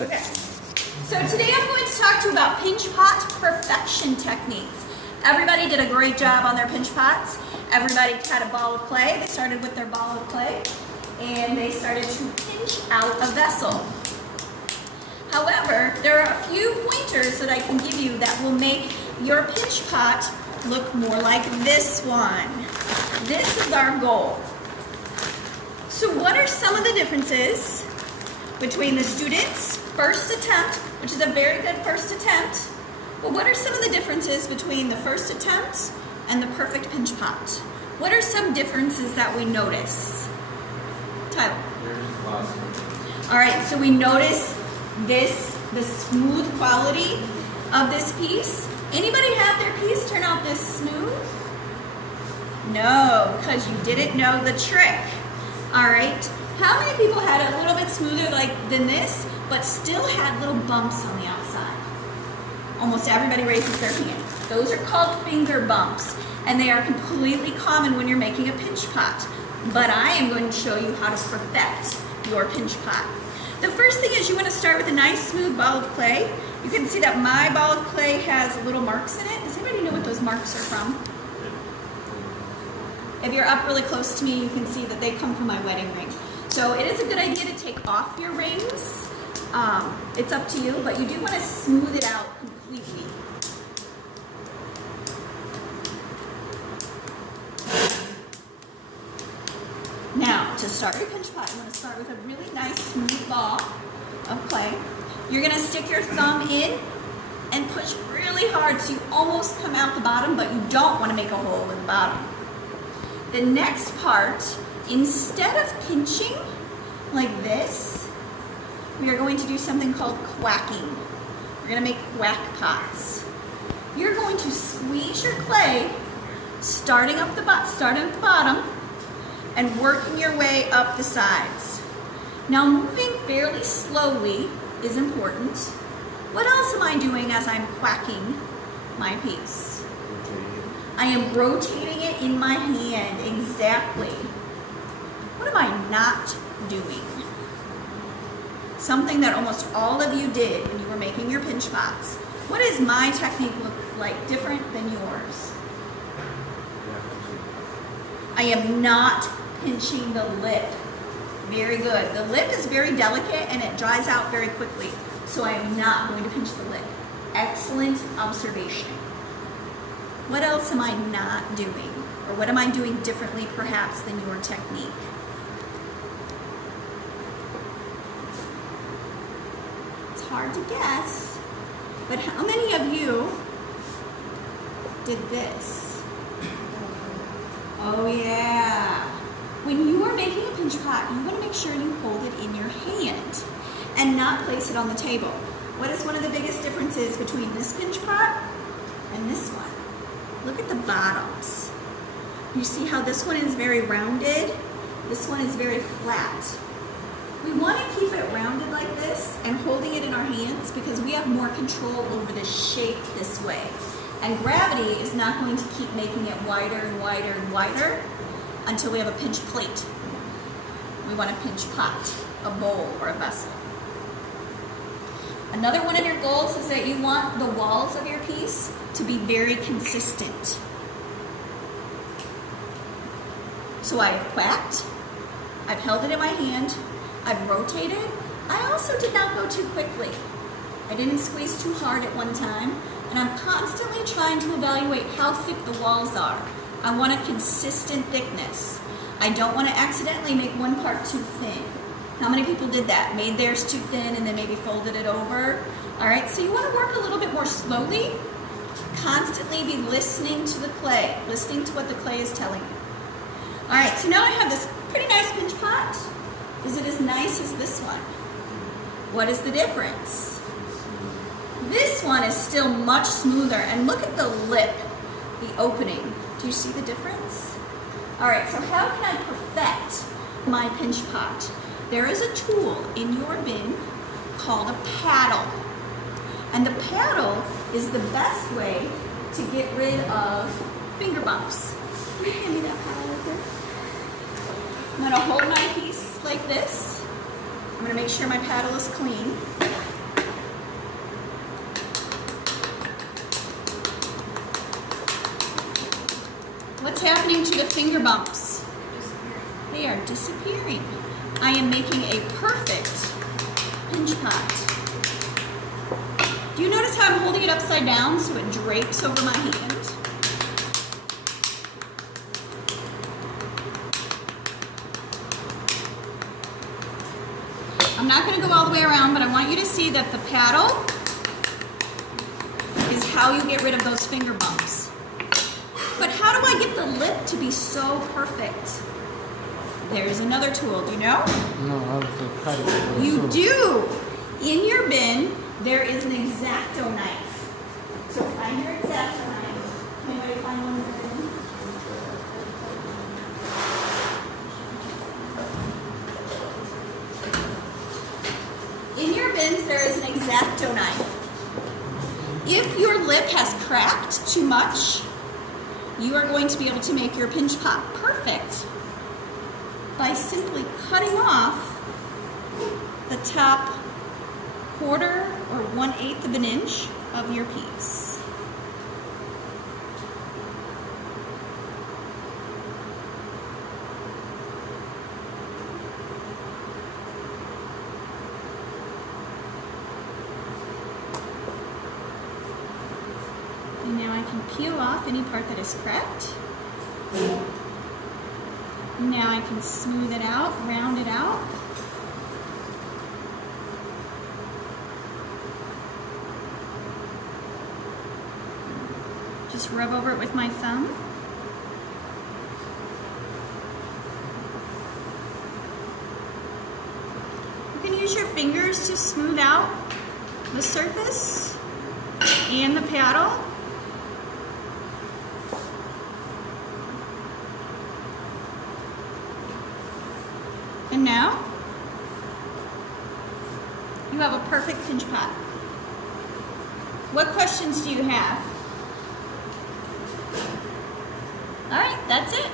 Okay. So today I'm going to talk to you about pinch pot perfection techniques. Everybody did a great job on their pinch pots. Everybody had a ball of clay. They started with their ball of clay and they started to pinch out a vessel. However, there are a few pointers that I can give you that will make your pinch pot look more like this one. This is our goal. So what are some of the differences between the student's first attempt, which is a very good first attempt, but what are some of the differences between the first attempt and the perfect pinch pot? What are some differences that we notice? Tyler? All right, so we notice this, the smooth quality of this piece. Anybody have their piece turn out this smooth? No, because you didn't know the trick. All right, how many people had a little bit smoother than this, but still had little bumps on the outside? Almost everybody raises their hand. Those are called finger bumps, and they are completely common when you're making a pinch pot. But I am going to show you how to perfect your pinch pot. The first thing is you want to start with a nice smooth ball of clay. You can see that my ball of clay has little marks in it. Does anybody know what those marks are from? If you're up really close to me, you can see that they come from my wedding ring. So it is a good idea to take off your rings. It's up to you, but you do want to smooth it out completely. Now, to start your pinch pot, you want to start with a really nice smooth ball of clay. You're going to stick your thumb in and push really hard so you almost come out the bottom, but you don't want to make a hole in the bottom. The next part, instead of pinching like this, we are going to do something called quacking. We're going to make quack pots. You're going to squeeze your clay, starting at the bottom, and working your way up the sides. Now, moving fairly slowly is important. What else am I doing as I'm quacking my piece? I am rotating it in my hand, exactly. What am I not doing? Something that almost all of you did when you were making your pinch pots. What does my technique look like different than yours? I am not pinching the lip. Very good. The lip is very delicate and it dries out very quickly, so I am not going to pinch the lip. Excellent observation. What else am I not doing? Or what am I doing differently perhaps than your technique? It's hard to guess, but how many of you did this? Oh yeah. When you are making a pinch pot, you want to make sure you hold it in your hand and not place it on the table. What is one of the biggest differences between this pinch pot and this one? Look at the bottoms. You see how this one is very rounded? This one is very flat. We want to keep it rounded like this and holding it in our hands because we have more control over the shape this way. And gravity is not going to keep making it wider and wider and wider until we have a pinch plate. We want a pinch pot, a bowl, or a vessel. Another one of your goals is that you want the walls of your piece to be very consistent. So I've quacked, I've held it in my hand, I've rotated. I also did not go too quickly. I didn't squeeze too hard at one time, and I'm constantly trying to evaluate how thick the walls are. I want a consistent thickness. I don't want to accidentally make one part too thin. How many people did that? Made theirs too thin and then maybe folded it over? All right, so you want to work a little bit more slowly. Constantly be listening to the clay, listening to what the clay is telling you. All right, so now I have this pretty nice pinch pot. Is it as nice as this one? What is the difference? This one is still much smoother, and look at the lip, the opening. Do you see the difference? All right, so how can I perfect my pinch pot? There is a tool in your bin called a paddle. And the paddle is the best way to get rid of finger bumps. Can you hand me that paddle right there? I'm gonna hold my piece like this. I'm gonna make sure my paddle is clean. What's happening to the finger bumps? They are disappearing. I am making a perfect pinch pot. Do you notice how I'm holding it upside down so it drapes over my hand? I'm not going to go all the way around, but I want you to see that the paddle is how you get rid of those finger bumps. But how do I get the lip to be so perfect? There's another tool. Do you know? No, I have to cut it. You do. In your bin, there is an X-Acto knife. So find your X-Acto knife. Can anybody find one in the bin? In your bins, there is an X-Acto knife. If your lip has cracked too much, you are going to be able to make your pinch pot perfect by simply cutting off the top 1/4 or 1/8 of an inch of your piece. And now I can peel off any part that is cracked. Now I can smooth it out, round it out. Just rub over it with my thumb. You can use your fingers to smooth out the surface and the paddle. And now, you have a perfect pinch pot. What questions do you have? All right, that's it.